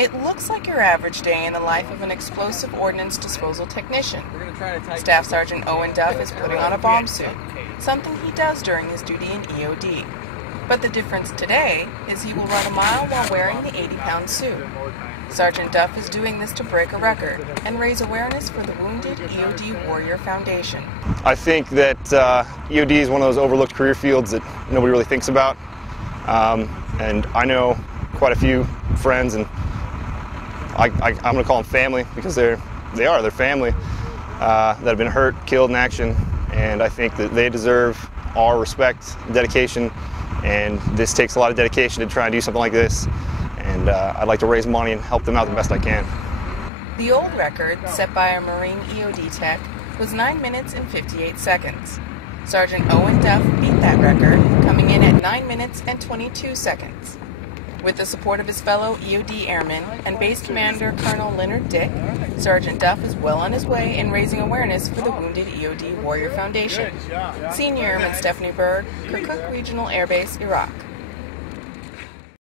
It looks like your average day in the life of an explosive ordnance disposal technician. Staff Sergeant Owen Duff is putting on a bomb suit, something he does during his duty in EOD. But the difference today is he will run a mile while wearing the 80-pound suit. Sergeant Duff is doing this to break a record and raise awareness for the Wounded EOD Warrior Foundation. I think that EOD is one of those overlooked career fields that nobody really thinks about. And I know quite a few friends, and I'm going to call them family because they're family, that have been hurt, killed in action, and I think that they deserve our respect, dedication, and this takes a lot of dedication to try and do something like this, and I'd like to raise money and help them out the best I can. The old record, set by a Marine EOD tech, was 9 minutes and 58 seconds. Sergeant Owen Duff beat that record, coming in at 9 minutes and 22 seconds. With the support of his fellow EOD airmen and Base Commander Colonel Leonard Dick, Sergeant Duff is well on his way in raising awareness for the Wounded EOD Warrior Foundation. Senior Airman Stephanie Berg, Kirkuk Regional Air Base, Iraq.